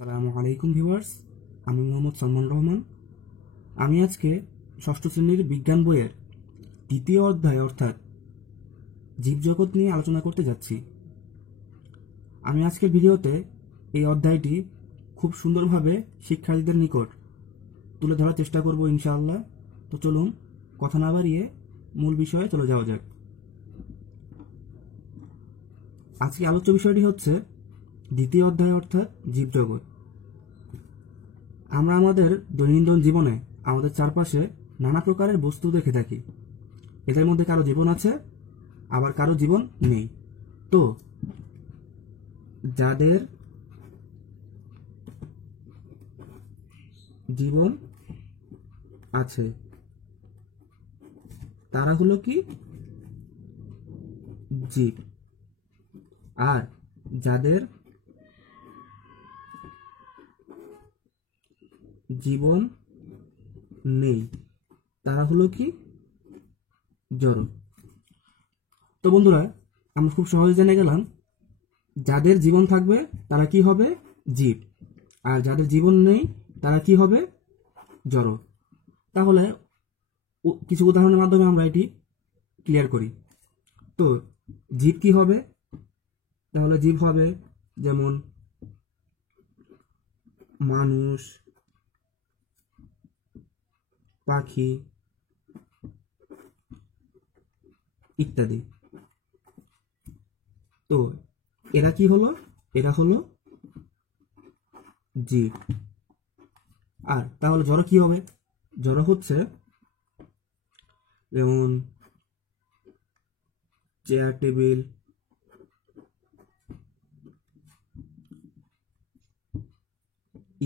আসসালামু আলাইকুম ভিউয়ার্স, আমি মোহাম্মদ সালমান রহমান। আমি আজকে ষষ্ঠ শ্রেণীর বিজ্ঞান বইয়ের দ্বিতীয় অধ্যায় অর্থাৎ জীবজগৎ নিয়ে আলোচনা করতে যাচ্ছি। আমি আজকের ভিডিওতে এই অধ্যায়টি খুব সুন্দরভাবে শিক্ষার্থীদের নিকট তুলে ধরার চেষ্টা করব ইনশাআল্লাহ। তো চলুন কথা না বাড়িয়ে মূল বিষয়ে চলে যাওয়া যাক। আজকে আলোচ্য বিষয়টি হচ্ছে দ্বিতীয় অধ্যায় অর্থাৎ জীবজগৎ। আমরা আমাদের দৈনন্দিন জীবনে আমাদের চারপাশে নানা প্রকারের বস্তু দেখে থাকি। এদের মধ্যে কারো জীবন আছে, আবার কারো জীবন নেই। তো যাদের জীবন আছে তারা হলো কি জীব, আর যাদের জীবন নেই তারা হলো কি জড়। তো বন্ধুরা, আমরা খুব সহজে জেনে গেলাম যাদের জীবন থাকবে তারা কি হবে জীব, আর যাদের জীবন নেই তারা কি হবে জড়। তাহলে কিছু উদাহরণের মাধ্যমে আমরা এটি ক্লিয়ার করি। তো জীব কি হবে? তাহলে জীব হবে যেমন মানুষ, পাখি ইত্যাদি। তো এরা কি হলো? এরা হলো জীব। আর তাহলে জড় কি হবে? জড় হচ্ছে যেমন চেয়ার, টেবিল,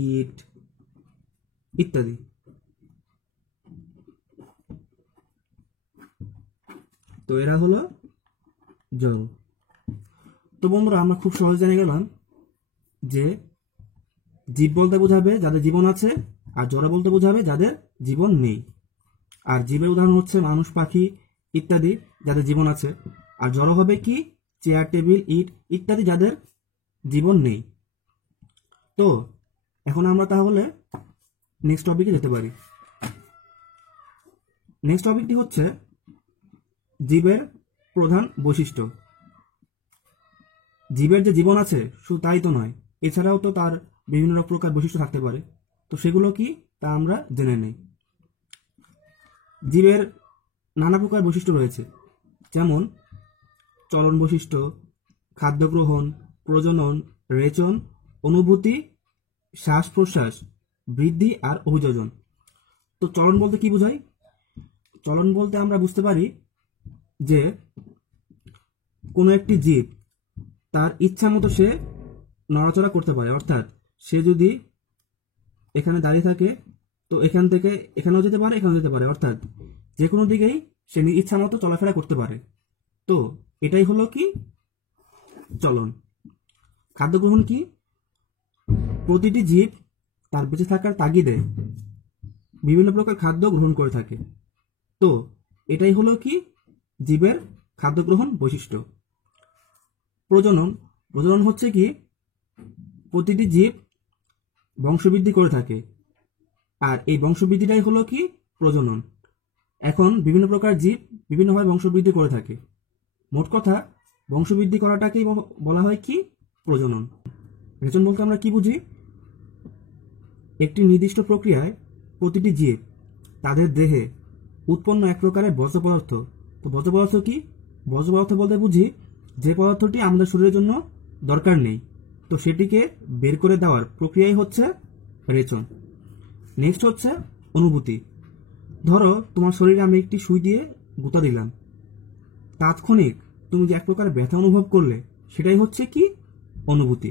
ইট ইত্যাদি। তো এরা হলো জড়। তো বন্ধুরা, আমরা খুব সহজে জেনে গেলাম যে জীব বলতে বোঝাবে যাদের জীবন আছে, আর জড় বলতে বোঝাবে যাদের জীবন নেই। আর জীবের উদাহরণ হচ্ছে মানুষ, পাখি ইত্যাদি যাদের জীবন আছে। আর জড় হবে কি চেয়ার, টেবিল, ইট ইত্যাদি যাদের জীবন নেই। তো এখন আমরা তাহলে নেক্সট টপিকে যেতে পারি। নেক্সট টপিকটি হচ্ছে জীবের প্রধান বৈশিষ্ট্য। জীবের যে জীবন আছে শুধু তাই তো নয়, এছাড়াও তো তার বিভিন্ন প্রকার বৈশিষ্ট্য থাকতে পারে। তো সেগুলো কি তা আমরা জেনে নেই। জীবের নানা প্রকার বৈশিষ্ট্য রয়েছে, যেমন চলন বৈশিষ্ট্য, খাদ্য গ্রহণ, প্রজনন, রেচন, অনুভূতি, শ্বাস প্রশ্বাস, বৃদ্ধি আর অভিযোজন। তো চলন বলতে কি বোঝায়? চলন বলতে আমরা বুঝতে পারি যে কোনো একটি জীব তার ইচ্ছা মতো সে নড়াচড়া করতে পারে। অর্থাৎ সে যদি এখানে দাঁড়িয়ে থাকে তো এখান থেকে এখানেও যেতে পারে, এখানেও যেতে পারে। অর্থাৎ যে কোনো দিকেই সে ইচ্ছা মতো চলাফেরা করতে পারে। তো এটাই হলো কি চলন। খাদ্য গ্রহণ কি? প্রতিটি জীব তার বেঁচে থাকার তাগিদে বিভিন্ন প্রকার খাদ্য গ্রহণ করে থাকে। তো এটাই হলো কি জীবের খাদ্য গ্রহণ বৈশিষ্ট্য। প্রজনন, প্রজনন হচ্ছে কি প্রতিটি জীব বংশবৃদ্ধি করে থাকে, আর এই বংশবৃদ্ধিটাই হলো কি প্রজনন। এখন বিভিন্ন প্রকার জীব বিভিন্নভাবে বংশবৃদ্ধি করে থাকে। মোট কথা বংশবৃদ্ধি করাটাকেই বলা হয় কি প্রজনন। রেচন বলতে আমরা কি বুঝি? একটি নির্দিষ্ট প্রক্রিয়ায় প্রতিটি জীব তাদের দেহে উৎপন্ন এক প্রকারের বর্জ্য পদার্থ। তো বর্জ্য পদার্থ কি? বর্জ্য পদার্থ বলতে বুঝি যে পদার্থটি আমাদের শরীরের জন্য দরকার নেই, তো সেটিকে বের করে দেওয়ার প্রক্রিয়াই হচ্ছে রেচন। নেক্সট হচ্ছে অনুভূতি। ধরো তোমার শরীরে আমি একটি সুই দিয়ে গুঁতা দিলাম, তাৎক্ষণিক তুমি যে এক প্রকার ব্যথা অনুভব করলে সেটাই হচ্ছে কি অনুভূতি।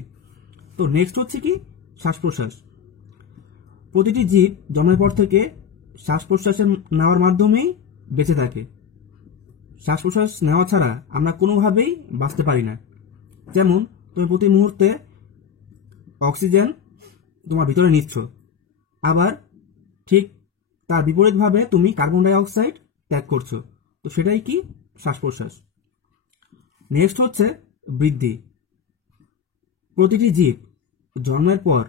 তো নেক্সট হচ্ছে কি শ্বাস প্রশ্বাস। প্রতিটি জীব জন্মের পর থেকে শ্বাস প্রশ্বাসের নেওয়ার মাধ্যমেই বেঁচে থাকে। শ্বাস প্রশ্বাস নেওয়া ছাড়া আমরা কোনোভাবেই বাঁচতে পারি না। যেমন তুমি প্রতি মুহূর্তে অক্সিজেন তোমার ভিতরে নিচ্ছ, আবার ঠিক তার বিপরীতভাবে তুমি কার্বন ডাই অক্সাইড ত্যাগ করছো। তো সেটাই কি শ্বাস প্রশ্বাস। নেক্সট হচ্ছে বৃদ্ধি। প্রতিটি জীব জন্মের পর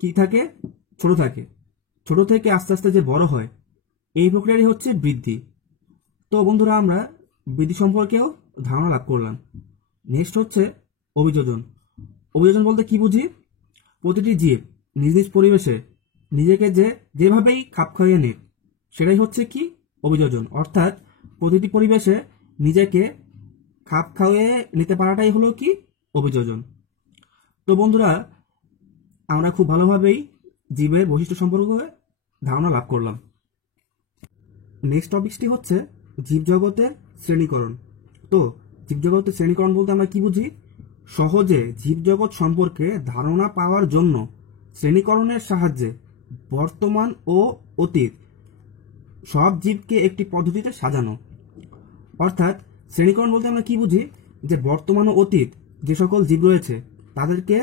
কি থাকে, ছোট থাকে। ছোট থেকে আস্তে আস্তে যে বড় হয়, এই প্রক্রিয়াটি হচ্ছে বৃদ্ধি। তো বন্ধুরা, আমরা বৃদ্ধি সম্পর্কেও ধারণা লাভ করলাম। নেক্সট হচ্ছে অভিযোজন। অভিযোজন বলতে কি বুঝি? প্রতিটি জীব নিজ নিজ পরিবেশে নিজেকে যেভাবেই খাপ খাইয়ে নেয়, সেটাই হচ্ছে কি অভিযোজন। অর্থাৎ প্রতিটি পরিবেশে নিজেকে খাপ খাইয়ে নিতে পারাটাই হলো কি অভিযোজন। তো বন্ধুরা, আমরা খুব ভালোভাবেই জীবের বৈশিষ্ট্য সম্পর্কে ধারণা লাভ করলাম। নেক্সট টপিকসটি হচ্ছে জীবজগতের শ্রেণীকরণ। তো জীবজগতের শ্রেণীকরণ বলতে আমরা কি বুঝি? সহজে জীবজগৎ সম্পর্কে ধারণা পাওয়ার জন্য শ্রেণীকরণের সাহায্যে বর্তমান ও অতীত সব জীবকে একটি পদ্ধতিতে সাজানো। অর্থাৎ শ্রেণীকরণ বলতে আমরা কি বুঝি? যে বর্তমান ও অতীত যে সকল জীব রয়েছে তাদেরকে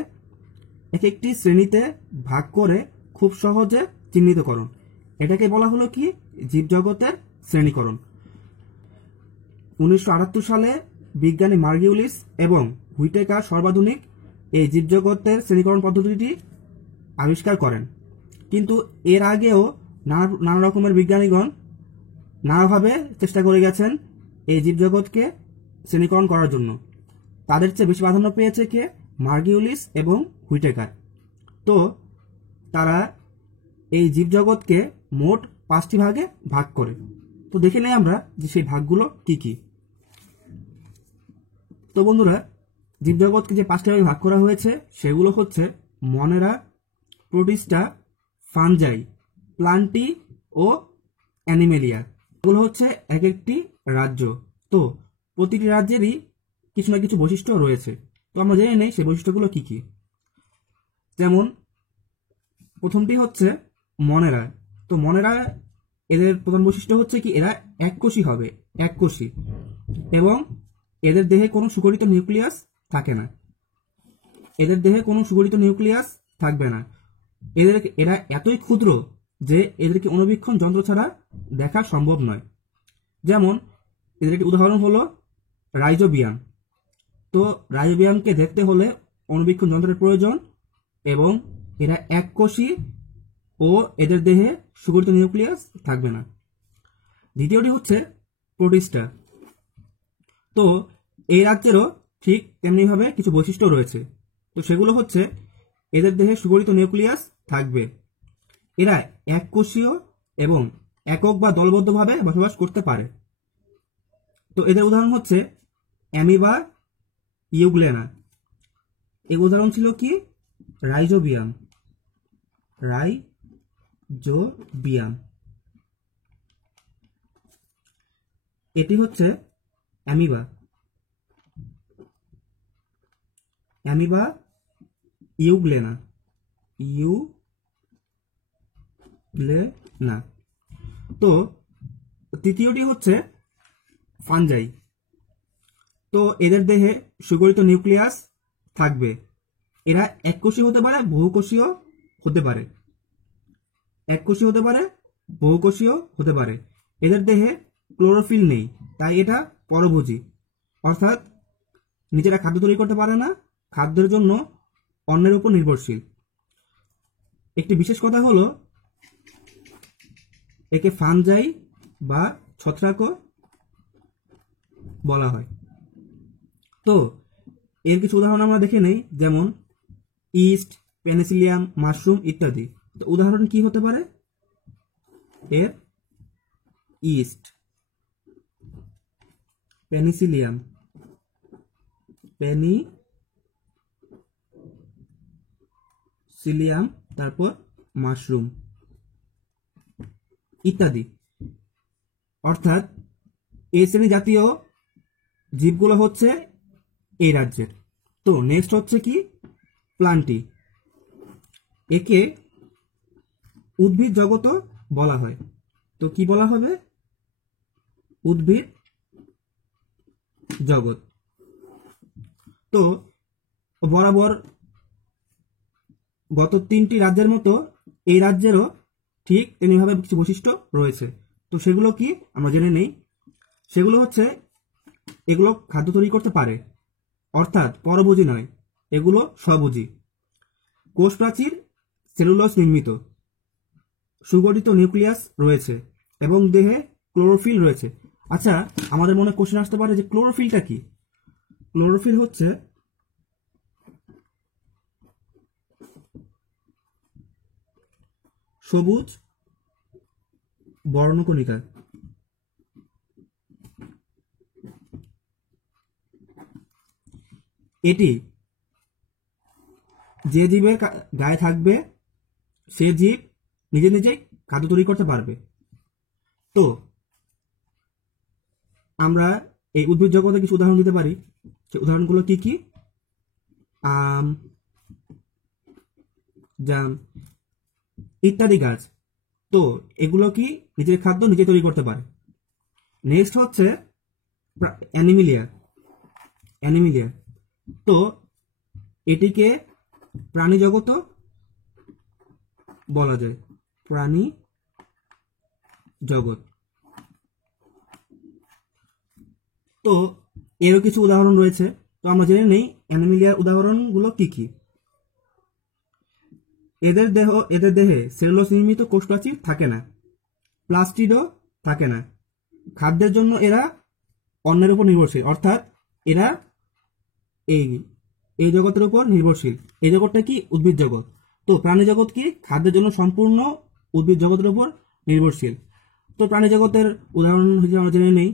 এক একটি শ্রেণীতে ভাগ করে খুব সহজে চিহ্নিতকরণ, এটাকে বলা হলো কি জীবজগতের শ্রেণীকরণ। 1978 সালে বিজ্ঞানী মার্গিউলিস এবং হুইটেকার সর্বাধুনিক এই জীবজগতের শ্রেণীকরণ পদ্ধতিটি আবিষ্কার করেন। কিন্তু এর আগেও নানা রকমের বিজ্ঞানীগণ নানাভাবে চেষ্টা করে গেছেন এই জীবজগৎকে শ্রেণীকরণ করার জন্য। তাদের চেয়ে বেশি প্রাধান্য পেয়েছে কে? মার্গিউলিস এবং হুইটেকার। তো তারা এই জীবজগৎকে মোট 5টি ভাগে ভাগ করে। তো দেখে নেই আমরা যে সেই ভাগগুলো কি কি। তো বন্ধুরা, জীবজগৎকে যে 5টি ভাগে ভাগ করা হয়েছে সেগুলো হচ্ছে মনেরা, প্রোটিস্টা, ফানজাই, প্লান্টি ও অ্যানিমেলিয়া। এগুলো হচ্ছে এক একটি রাজ্য। তো প্রতিটি রাজ্যেরই কিছু না কিছু বৈশিষ্ট্য রয়েছে। তো আমরা জেনে নেই সেই বৈশিষ্ট্যগুলো কি কি। যেমন প্রথমটি হচ্ছে মনেরা। তো মনেরা, এদের প্রধান বৈশিষ্ট্য হচ্ছে কি এরা এককোষী হবে, এককোষী, এবং এদের দেহে কোনো সুগঠিত নিউক্লিয়াস থাকে না। এদের দেহে কোনো সুগঠিত নিউক্লিয়াস থাকবে না। এরা এতই ক্ষুদ্র যে এদেরকে অণুবীক্ষণ যন্ত্র ছাড়া দেখা সম্ভব নয়। যেমন এদের একটি উদাহরণ হলো রাইজোবিয়াম। তো রাইজোবিয়ামকে দেখতে হলে অণুবীক্ষণ যন্ত্রের প্রয়োজন, এবং এরা এককোষী ও এদের দেহে সুগঠিত নিউক্লিয়াস থাকবে না। দ্বিতীয়টি হচ্ছে প্রোটিস্টা। তো এই রাজ্যেরও ঠিক তেমনিভাবে কিছু বৈশিষ্ট্য রয়েছে। তো সেগুলো হচ্ছে এদের দেহে সুগঠিত নিউক্লিয়াস থাকবে, এরা এককোষীয় এবং একক বা দলবদ্ধভাবে বসবাস করতে পারে। তো এদের উদাহরণ হচ্ছে অ্যামিবা, ইউগ্লেনা। এই উদাহরণ ছিল কি রাইজোবিয়াম, রাইজোবিয়াম। এটি হচ্ছে অ্যামিবা, অ্যামিবা ইউগ্লেনা, ইউগ্লেনা। তো তৃতীয়টি হচ্ছে ফানজাই। তো এদের দেহে সুগঠিত নিউক্লিয়াস থাকবে, এরা এককোষী হতে পারে, বহুকোষীয় হতে পারে, এককোষী হতে পারে, বহুকোষীয় হতে পারে। এদের দেহে ক্লোরোফিল নেই, তাই এটা পরভোজী, অর্থাৎ নিজেরা খাদ্য তৈরি করতে পারে না, খাদ্যের জন্য অন্যের উপর নির্ভরশীল। একটি বিশেষ কথা হলো একে ফানজাই বা ছত্রাকও বলা হয়। তো এর কিছু উদাহরণ আমরা দেখে নেই, যেমন ইস্ট, পেনিসিলিয়াম, মাশরুম ইত্যাদি। তো উদাহরণ কি হতে পারে এর? ইস্ট, পেনিসিলিয়াম, পেনিসিলিয়াম, তারপর মাশরুম ইত্যাদি। অর্থাৎ এই শ্রেণী জাতীয় জীবগুলো হচ্ছে এই রাজ্যের। তো নেক্সট হচ্ছে কি প্লান্টি। একে উদ্ভিদ জগতও বলা হয়। তো কি বলা হবে? উদ্ভিদ জগৎ। তো বরাবর গত 3টি রাজ্যের মতো এই রাজ্যেরও ঠিক তেমনিভাবে কিছু বৈশিষ্ট্য রয়েছে। তো সেগুলো কি আমরা জেনে নেই। সেগুলো হচ্ছে এগুলো খাদ্য তৈরি করতে পারে, অর্থাৎ পরভোজী নয়, এগুলো স্বভোজী। কোষ প্রাচীর সেলুলোজ নির্মিত। সুগঠিত নিউক্লিয়াস রয়েছে এবং দেহে ক্লোরোফিল রয়েছে। আচ্ছা, আমাদের মনে কোশ্চেন আসতে পারে যে ক্লোরোফিলটা কি? ক্লোরোফিল হচ্ছে সবুজ বর্ণকণিকা। এটি যে জীবের গায়ে থাকবে সে জীব নিজে নিজেই খাদ্য তৈরি করতে পারবে। তো আমরা এই উদ্ভিদ জগতে কিছু উদাহরণ দিতে পারি। সে উদাহরণগুলো কি কি? আম, জাম ইত্যাদি গাছ। তো এগুলো কি নিজের খাদ্য নিজে তৈরি করতে পারে। নেক্সট হচ্ছে অ্যানিমিলিয়া। অ্যানিমিলিয়া তো এটিকে প্রাণী জগত বলা যায়, প্রাণী জগৎ। তো এরও কিছু উদাহরণ রয়েছে। তো আমরা জেনে নেই অ্যানিমিলিয়ার উদাহরণগুলো কি কি। এদের দেহে সেলুলোজ নির্মিত কোষপ্রাচীর থাকে না, প্লাস্টিডও থাকে না। খাদ্যের জন্য এরা অন্যের উপর নির্ভরশীল, অর্থাৎ এরা এই জগতের উপর নির্ভরশীল। এই জগৎটা কি? উদ্ভিদ জগৎ। তো প্রাণী জগৎ কি? খাদ্যের জন্য সম্পূর্ণ উদ্ভিদ জগতের উপর নির্ভরশীল। তো প্রাণী জগতের উদাহরণ হিসেবে আমরা জেনে নেই,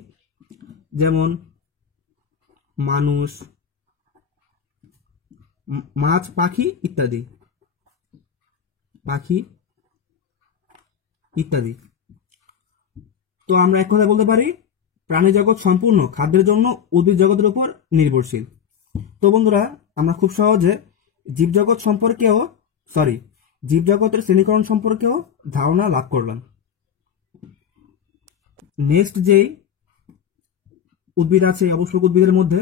যেমন মানুষ, মাছ, পাখি ইত্যাদি। পাখি ইত্যাদি। তো আমরা এক কথা বলতে পারি প্রাণী জগৎ সম্পূর্ণ খাদ্যের জন্য উদ্ভিদ জগতের উপর নির্ভরশীল। তো বন্ধুরা, আমরা খুব সহজে জীবজগৎ সম্পর্কেও জীবজগতের শ্রেণীকরণ সম্পর্কেও ধারণা লাভ করলাম। নেক্সট যেই উদ্ভিদ আছে অপুষ্পক উদ্ভিদের মধ্যে,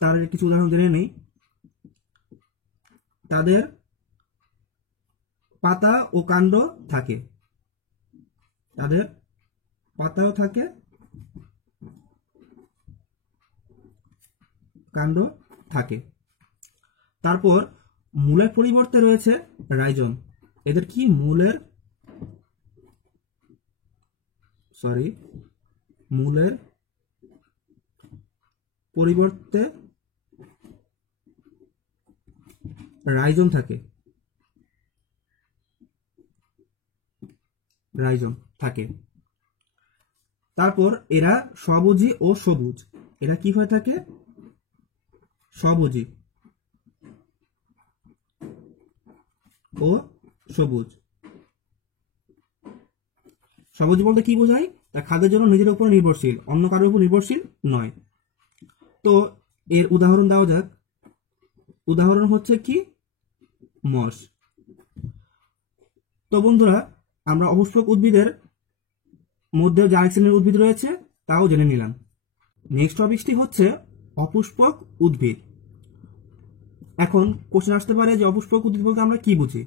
তার কিছু উদাহরণ জেনে নেই। তাদের পাতা ও কাণ্ড থাকে, তাদের পাতাও থাকে, কাণ্ড থাকে। তারপর মূলের পরিবর্তে রয়েছে রাইজোম। এদের কি? মূলের পরিবর্তে রাইজোম থাকে, রাইজোম থাকে। তারপর এরা স্বভোজী ও সবুজ। এরা কি হয়ে থাকে? স্বভোজী ও সবুজ। সবুজ বলতে কি বোঝায়? তা খাদ্যের জন্য নিজের উপর নির্ভরশীল, অন্য কারোর উপর নির্ভরশীল নয়। তো এর উদাহরণ দেওয়া যাক। উদাহরণ হচ্ছে কি? মস। তো বন্ধুরা, আমরা অপুষ্পক উদ্ভিদের মধ্যে যে আরেক শ্রেণীর উদ্ভিদ রয়েছে তাও জেনে নিলাম। নেক্সট টপিকটি হচ্ছে অপুষ্পক উদ্ভিদ। এখন কোশ্চেন আসতে পারে যে অপুষ্পক উদ্ভিদ বলতে আমরা কি বুঝি?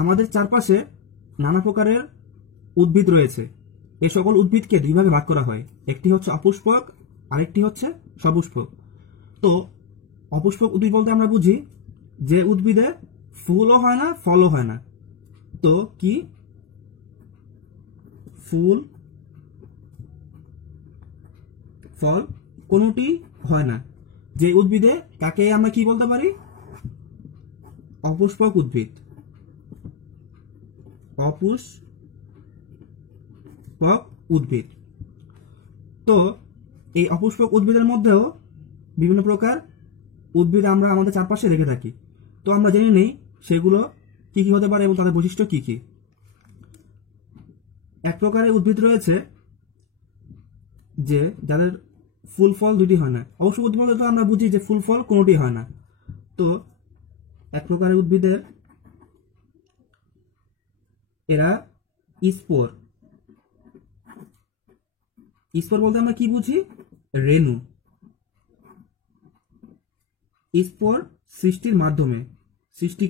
আমাদের চারপাশে নানা প্রকারের উদ্ভিদ রয়েছে। এই সকল উদ্ভিদকে দুই ভাগে ভাগ করা হয়, একটি হচ্ছে অপুষ্পক, আরেকটি হচ্ছে সপুষ্পক। তো অপুষ্পক উদ্ভিদ বলতে আমরা বুঝি যে উদ্ভিদে ফুলও হয় না, ফলও হয় না। তো কি? ফুল ফল কোনোটি হয় না যে উদ্ভিদে, তাকে আমরা কি বলতে পারি? অপুষ্পক উদ্ভিদ। অপুষ্পক উদ্ভিদ। তো এই অপুষ্পক উদ্ভিদের মধ্যেও বিভিন্ন প্রকার উদ্ভিদ আমরা আমাদের চারপাশে রেখে থাকি। তো আমরা জেনে নেই সেগুলো কি কি হতে পারে এবং তাদের বৈশিষ্ট্য কি কি। এক প্রকারের উদ্ভিদ রয়েছে যে যাদের ফুল ফল দুটি হয় না। অবশ্য উদ্ভিদ বলতে তো আমরা বুঝি যে ফুল ফল কোনোটি হয় না। তো এক প্রকারের উদ্ভিদের এরা স্পোর। স্পোর বলতে আমরা কি বুঝি? রেণু। স্পোর সৃষ্টির মাধ্যমে সৃষ্টি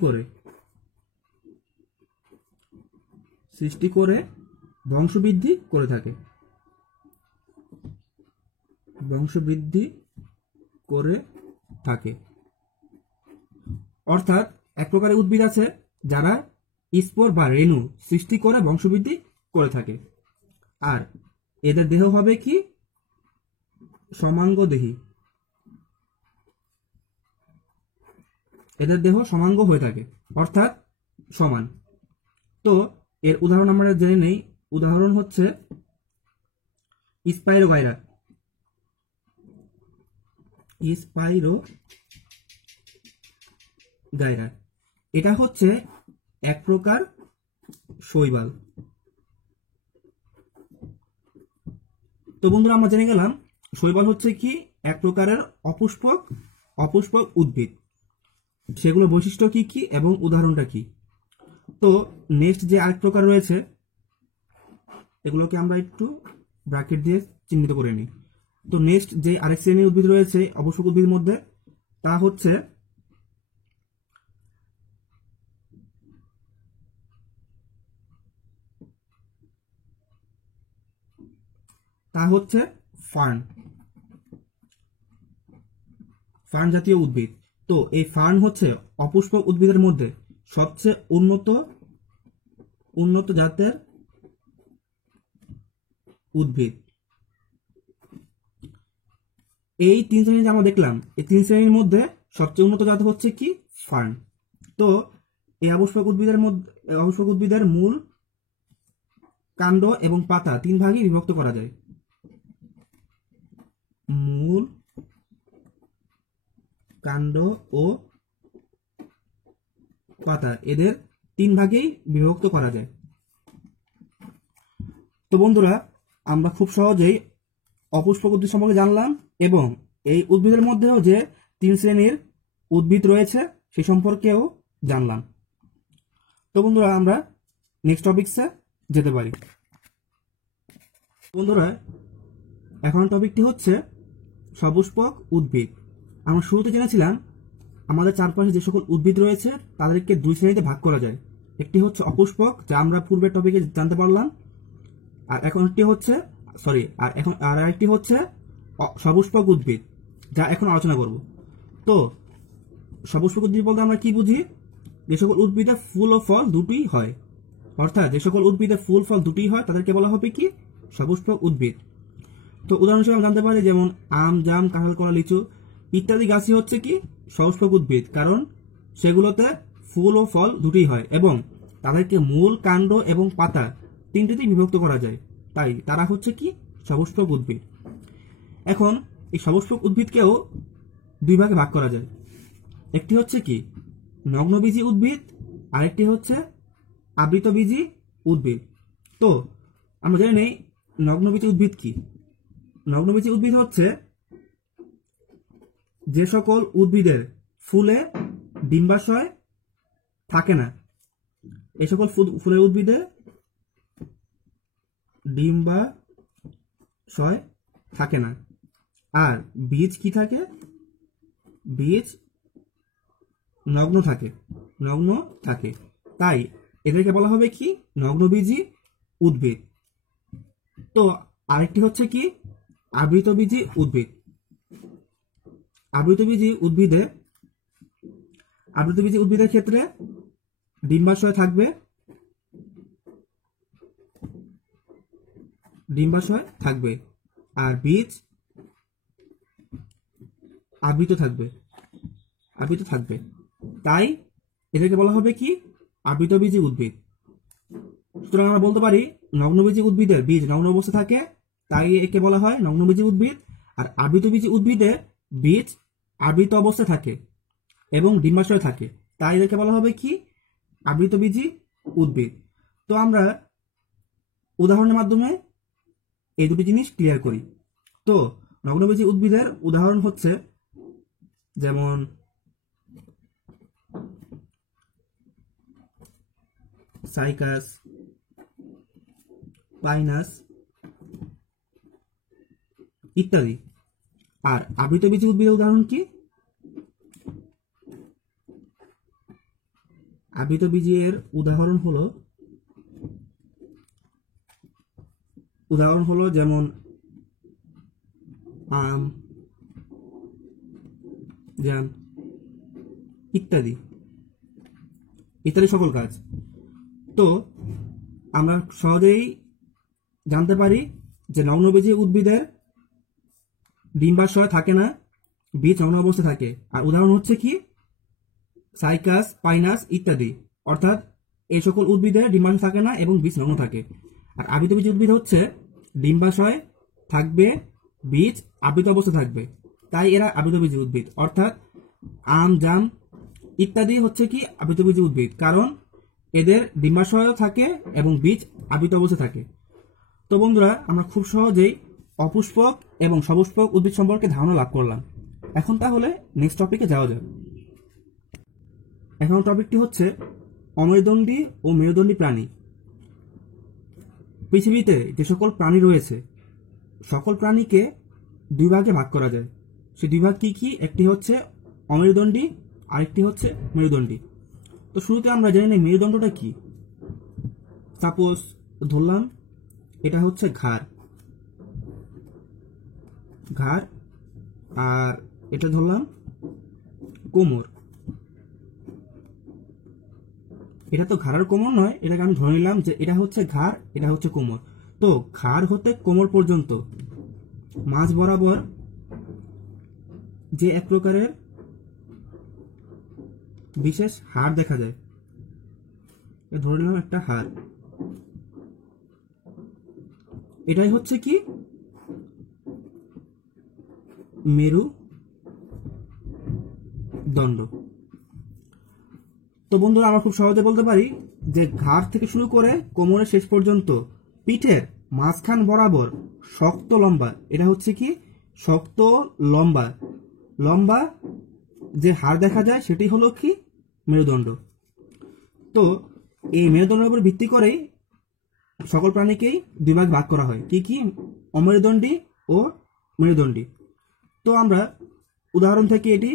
করে বংশবৃদ্ধি করে থাকে, অর্থাৎ এক প্রকারের উদ্ভিদ আছে যারা স্পোর বা রেণু সৃষ্টি করে বংশবৃদ্ধি করে থাকে। আর এদের দেহ হবে কি সমাঙ্গদেহী, এদের দেহ সমাঙ্গ হয়ে থাকে অর্থাৎ সমান। তো এর উদাহরণ আমরা জেনে নেই। উদাহরণ হচ্ছে স্পাইরোগাইরা। স্পাইরোগাইরা এটা হচ্ছে এক প্রকার শৈবাল। তো বন্ধুরা আমরা জেনে গেলাম শৈবাল হচ্ছে কি এক প্রকারের অপুষ্পক উদ্ভিদ, সেগুলো বৈশিষ্ট্য কি কি এবং উদাহরণটা কি। তো নেক্সট যে আরেক প্রকার রয়েছে এগুলোকে আমরা একটু ব্র্যাকেট দিয়ে চিহ্নিত করে নিই। তো নেক্সট যে আরেক শ্রেণীর উদ্ভিদ রয়েছে অপুষ্পক উদ্ভিদের মধ্যে তা হচ্ছে ফার্ন জাতীয় উদ্ভিদ। তো এই ফার্ন হচ্ছে অপুষ্পক উদ্ভিদের মধ্যে সবচেয়ে উন্নত জাতের উদ্ভিদ। এই তিন শ্রেণী যে আমরা দেখলাম, এই তিন শ্রেণীর মধ্যে সবচেয়ে উন্নত জাত হচ্ছে কি ফার্ন। তো এই অপুষ্পক উদ্ভিদের মূল, কাণ্ড এবং পাতা তিন ভাগে বিভক্ত করা যায়। মূল, কাণ্ড ও পাতা এদের তিন ভাগেই বিভক্ত করা যায়। তো বন্ধুরা আমরা খুব সহজেই অপুষ্পক উদ্ভিদ সম্পর্কে জানলাম এবং এই উদ্ভিদের মধ্যেও যে তিন শ্রেণীর উদ্ভিদ রয়েছে সে সম্পর্কেও জানলাম। তো বন্ধুরা আমরা নেক্সট টপিকসে যেতে পারি। বন্ধুরা এখন টপিকটি হচ্ছে সপুষ্পক উদ্ভিদ। আমরা শুরুতে জেনেছিলাম আমাদের চারপাশে যে সকল উদ্ভিদ রয়েছে তাদেরকে দুই শ্রেণীতে ভাগ করা যায়। একটি হচ্ছে অপুষ্পক, যা আমরা পূর্বের টপিকে জানতে পারলাম, আর আরেকটি হচ্ছে সপুষ্পক উদ্ভিদ, যা এখন আলোচনা করব। তো সপুষ্পক উদ্ভিদ বলতে আমরা কি বুঝি? যে সকল উদ্ভিদে ফুল ও ফল দুটোই হয়, অর্থাৎ যে সকল উদ্ভিদে ফুল ফল দুটোই হয় তাদেরকে বলা হবে কি সপুষ্পক উদ্ভিদ। তো উদাহরণ হিসেবে আমরা জানতে পারি যেমন আম, জাম, কাঁঠাল, কলা, লিচু ইত্যাদি গাছই হচ্ছে কি সপুষ্পক উদ্ভিদ, কারণ সেগুলোতে ফুল ও ফল দুটোই হয় এবং তাদেরকে মূল, কাণ্ড এবং পাতা তিনটিতেই বিভক্ত করা যায়, তাই তারা হচ্ছে কি সপুষ্পক উদ্ভিদ। এখন এই সপুষ্পক উদ্ভিদকেও দুই ভাগে ভাগ করা যায়। একটি হচ্ছে কি নগ্নবীজী উদ্ভিদ, আরেকটি হচ্ছে আবৃতবীজী উদ্ভিদ। তো আমরা জেনে নেই নগ্নবীজী উদ্ভিদ কি। নগ্নবীজী উদ্ভিদ হচ্ছে যে সকল উদ্ভিদের ফুলে ডিম্বাশয় থাকে না, এই সকল ফুলের উদ্ভিদে ডিম্বাশয় থাকে না, আর বীজ কি থাকে? বীজ নগ্ন থাকে, তাই এদেরকে বলা হবে কি নগ্নবীজী উদ্ভিদ। তো আরেকটি হচ্ছে কি আবৃতবীজী উদ্ভিদ। আবৃতবীজী উদ্ভিদের ক্ষেত্রে ডিম্বাশয় থাকবে আর বীজ আবৃত থাকবে, তাই এদেরকে বলা হবে কি আবৃতবীজী উদ্ভিদ। সুতরাং আমরা বলতে পারি নগ্নবীজী উদ্ভিদের বীজ নগ্ন অবস্থায় থাকে, তাই একে বলা হয় নগ্নবীজী উদ্ভিদ। আর আবৃতবীজী উদ্ভিদের বীজ আবৃত অবস্থায় থাকে এবং ডিম্বাশয় থাকে, তাই এদেরকে বলা হবে কি আবৃতবীজী উদ্ভিদ। তো আমরা উদাহরণের মাধ্যমে এই দুটি জিনিস ক্লিয়ার করি। তো নগ্নবীজী উদ্ভিদের উদাহরণ হচ্ছে যেমন সাইকাস, পাইনাস ইত্যাদি। আর আবৃতবীজী উদ্ভিদের উদাহরণ কি? আবৃতবীজী এর উদাহরণ হলো যেমন আম, জাম ইত্যাদি। ইত্যাদি সকল কাজ। তো আমরা সহজেই জানতে পারি যে নগ্নবীজী উদ্ভিদের ডিম্বাশয় থাকে না, বীজ নগ্ন অবস্থায় থাকে। আর উদাহরণ হচ্ছে কি সাইকাস, পাইনাস ইত্যাদি, অর্থাৎ এই সকল উদ্ভিদের ডিম্বাশয় থাকে না এবং বীজ নগ্ন থাকে। আর আবৃতবীজী উদ্ভিদ হচ্ছে ডিম্বাশয় থাকবে, বীজ আবৃত অবস্থা থাকবে, তাই এরা আবৃতবীজী উদ্ভিদ। অর্থাৎ আম, জাম ইত্যাদি হচ্ছে কি আবৃতবীজী উদ্ভিদ, কারণ এদের ডিম্বাশয় থাকে এবং বীজ আবৃত অবস্থায় থাকে। তো বন্ধুরা, আমরা খুব সহজেই অপুষ্পক এবং সপুষ্পক উদ্ভিদ সম্পর্কে ধারণা লাভ করলাম। এখন তাহলে নেক্সট টপিকে যাওয়া যাক। এখন টপিকটি হচ্ছে অমেরুদণ্ডী ও মেরুদণ্ডী প্রাণী। পৃথিবীতে যে সকল প্রাণী রয়েছে, সকল প্রাণীকে দুই ভাগে ভাগ করা যায়। সেই দুই ভাগ কি কি? একটি হচ্ছে অমেরুদণ্ডী, আরেকটি হচ্ছে মেরুদণ্ডী। তো শুরুতে আমরা জানি না মেরুদণ্ডটা কি। সাপোজ ধরলাম এটা হচ্ছে ঘাড়, আর এটা ধরলাম কোমর। এটা তো ঘাড়ের কোমর নয়, এটাকে আমি ধরে নিলাম যে এটা হচ্ছে ঘাড়, এটা হচ্ছে কোমর। তো ঘাড় হতে কোমর পর্যন্ত মাঝ বরাবর যে এক প্রকারের বিশেষ হাড় দেখা যায়, ধরে নিলাম একটা হাড়, এটাই হচ্ছে কি মেরুদণ্ড। তো বন্ধুরা, আমরা খুব সহজে বলতে পারি যে ঘাড় থেকে শুরু করে কোমরের শেষ পর্যন্ত পিঠের মাঝখান বরাবর শক্ত লম্বা, এটা হচ্ছে কি শক্ত লম্বা যে হাড় দেখা যায় সেটি হলো কি মেরুদণ্ড। তো এই মেরুদণ্ডের উপর ভিত্তি করেই সকল প্রাণীকেই দুই ভাগ ভাগ করা হয়, কি কি? অমেরুদণ্ডী ও মেরুদণ্ডী। তো আমরা উদাহরণ থেকে এটি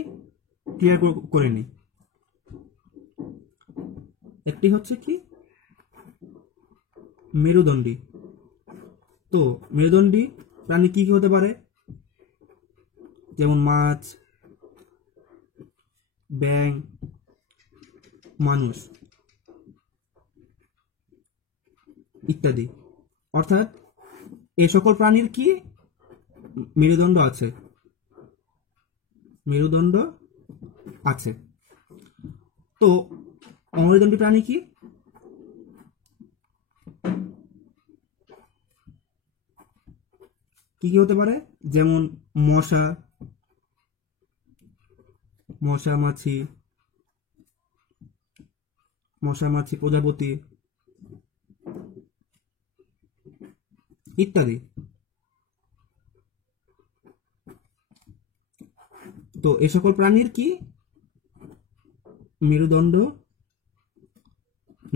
ক্লিয়ার করে নিই। একটি হচ্ছে কি মেরুদণ্ডী। তো মেরুদণ্ডী প্রাণী কি কি হতে পারে? যেমন মাছ, ব্যাঙ, মানুষ ইত্যাদি। অর্থাৎ এই সকল প্রাণীর কি মেরুদণ্ড আছে। তো অমেরুদণ্ডী প্রাণী কি? কি কি হতে পারে? যেমন মশা মাছি, প্রজাপতি ইত্যাদি। তো এ সকল প্রাণীর কি মেরুদণ্ড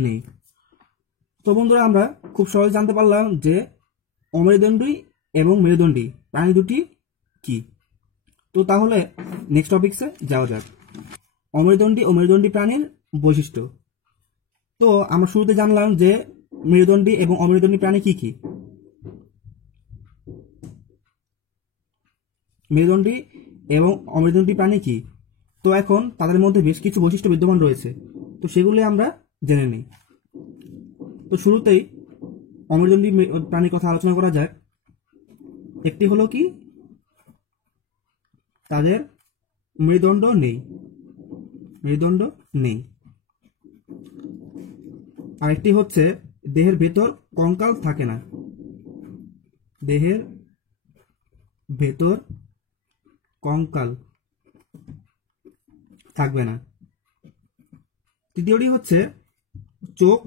নেই। তো বন্ধুরা, আমরা খুব সহজে জানতে পারলাম যে অমেরুদণ্ডী এবং মেরুদণ্ডী প্রাণী দুটি কি। তো তাহলে নেক্সট টপিকসে যাওয়া যাক। অমেরুদণ্ডী ও মেরুদণ্ডী প্রাণীর বৈশিষ্ট্য। তো আমরা শুরুতে জানলাম যে মেরুদণ্ডী এবং অমেরুদণ্ডী প্রাণী কি কি। মেরুদণ্ডী এবং অমেরুদণ্ডী প্রাণী কি? তো এখন তাদের মধ্যে বেশ কিছু বৈশিষ্ট্য বিদ্যমান রয়েছে, তো সেগুলি আমরা জেনে নিই। তো শুরুতেই অমেরুদণ্ডী প্রাণীর কথা আলোচনা করা যাক। একটি হলো কি তাদের মেরুদণ্ড নেই। আরেকটি হচ্ছে দেহের ভেতর কঙ্কাল থাকে না, দেহের ভেতর কঙ্কাল থাকবে না। তৃতীয়টি হচ্ছে চোখ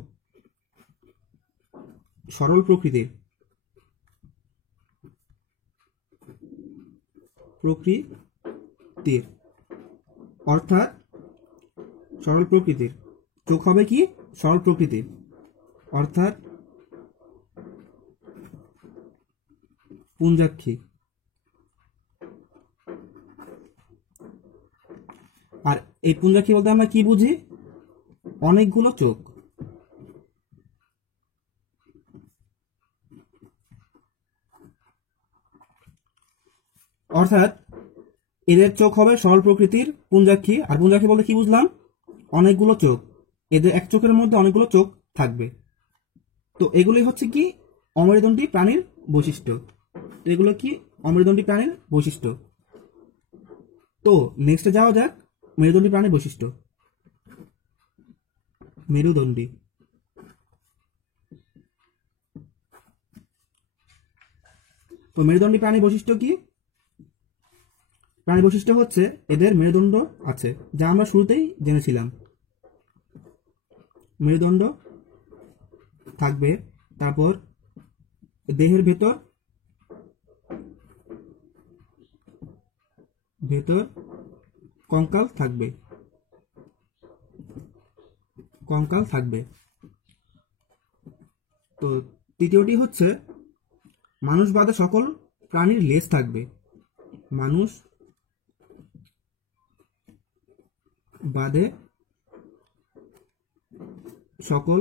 সরল প্রকৃতির, অর্থাৎ সরল প্রকৃতির। চোখ হবে কি সরল প্রকৃতির, অর্থাৎ পুঞ্জাক্ষী। আর এই পুঞ্জাক্ষী বলতে আমরা কি বুঝি? অনেকগুলো চোখ। অর্থাৎ এদের চোখ হবে সরল প্রকৃতির পুঞ্জাক্ষী। আর পুঞ্জাক্ষী বলতে কি বুঝলাম? অনেকগুলো চোখ। এদের এক চোখের মধ্যে অনেকগুলো চোখ থাকবে। তো এগুলি হচ্ছে কি অমেরুদণ্ডী প্রাণীর বৈশিষ্ট্য। তো এগুলো কি অমেরুদণ্ডী প্রাণীর বৈশিষ্ট্য। তো নেক্সটে যাওয়া যাক মেরুদণ্ডী প্রাণীর বৈশিষ্ট্য। মেরুদণ্ডী, তো মেরুদণ্ডী প্রাণীর বৈশিষ্ট্য কি? প্রাণীর বৈশিষ্ট্য হচ্ছে এদের মেরুদণ্ড আছে, যা আমরা শুরুতেই জেনেছিলাম। মেরুদণ্ড থাকবে, তারপর দেহের ভেতর কঙ্কাল থাকবে, তো তৃতীয়টি হচ্ছে মানুষ বাদে সকল প্রাণীর লেজ থাকবে। মানুষ বাদে সকল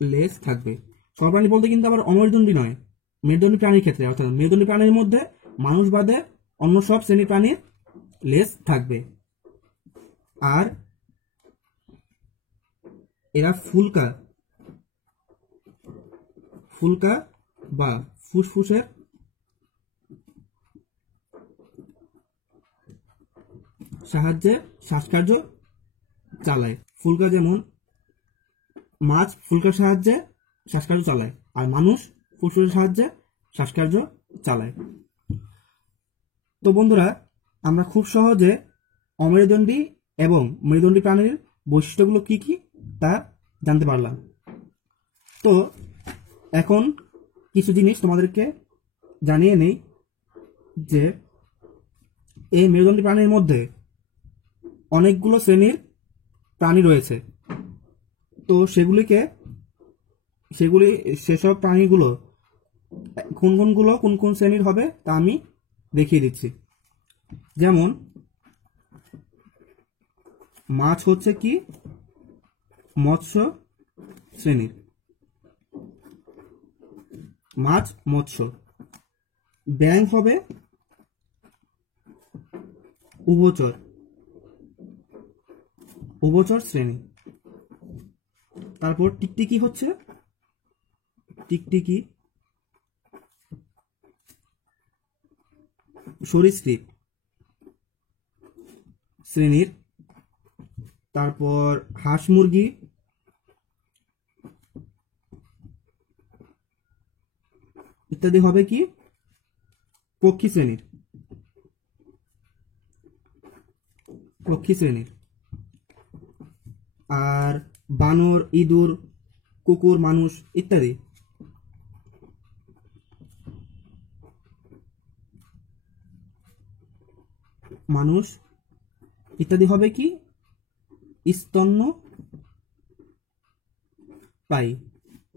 লেজ থাকবে। সকল প্রাণী বলতে কিন্তু আবার অমেরুদণ্ডী নয়, মেরুদণ্ডী প্রাণীর ক্ষেত্রে, অর্থাৎ মেরুদণ্ডী প্রাণীর মধ্যে মানুষ বাদে অন্য সব শ্রেণীর প্রাণীর লেজ থাকবে। আর এরা ফুলকা বা ফুসফুসের সাহায্যে শ্বাসকার্য চালায়। ফুলকা যেমন মাছ ফুলকার সাহায্যে শ্বাসকার্য চালায়, আর মানুষ ফুসফুসের সাহায্যে শ্বাসকার্য চালায়। তো বন্ধুরা, আমরা খুব সহজে অমেরুদণ্ডী এবং মেরুদণ্ডী প্রাণীর বৈশিষ্ট্যগুলো কি কি তা জানতে পারলাম। তো এখন কিছু জিনিস তোমাদেরকে জানিয়ে নেই যে এই মেরুদণ্ডী প্রাণীর মধ্যে অনেকগুলো শ্রেণীর প্রাণী রয়েছে। তো সেসব প্রাণীগুলো কোন কোন শ্রেণীর হবে তা আমি দেখিয়ে দিচ্ছি। যেমন মাছ হচ্ছে কি মৎস্য শ্রেণীর, মাছ মৎস্য। ব্যাঙ হবে উভচর শ্রেণী। তারপর টিকটিকি হচ্ছে সরীসৃপ শ্রেণীর। তারপর হাঁস মুরগি ইত্যাদি হবে কি পক্ষী শ্রেণীর। আর বানর, ইঁদুর, কুকুর, মানুষ ইত্যাদি হবে কি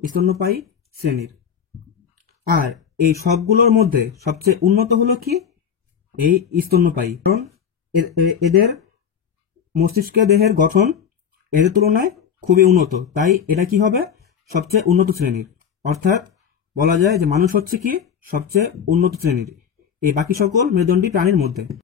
স্তন্যপায়ী শ্রেণীর। আর এই সবগুলোর মধ্যে সবচেয়ে উন্নত হলো কি এই স্তন্যপায়ী, কারণ এদের মস্তিষ্কের দেহের গঠন এদের তুলনায় খুবই উন্নত, তাই এটা কি হবে সবচেয়ে উন্নত শ্রেণীর। অর্থাৎ বলা যায় যে মানুষ হচ্ছে কি সবচেয়ে উন্নত শ্রেণীর এই বাকি সকল মেরুদণ্ডী প্রাণীর মধ্যে।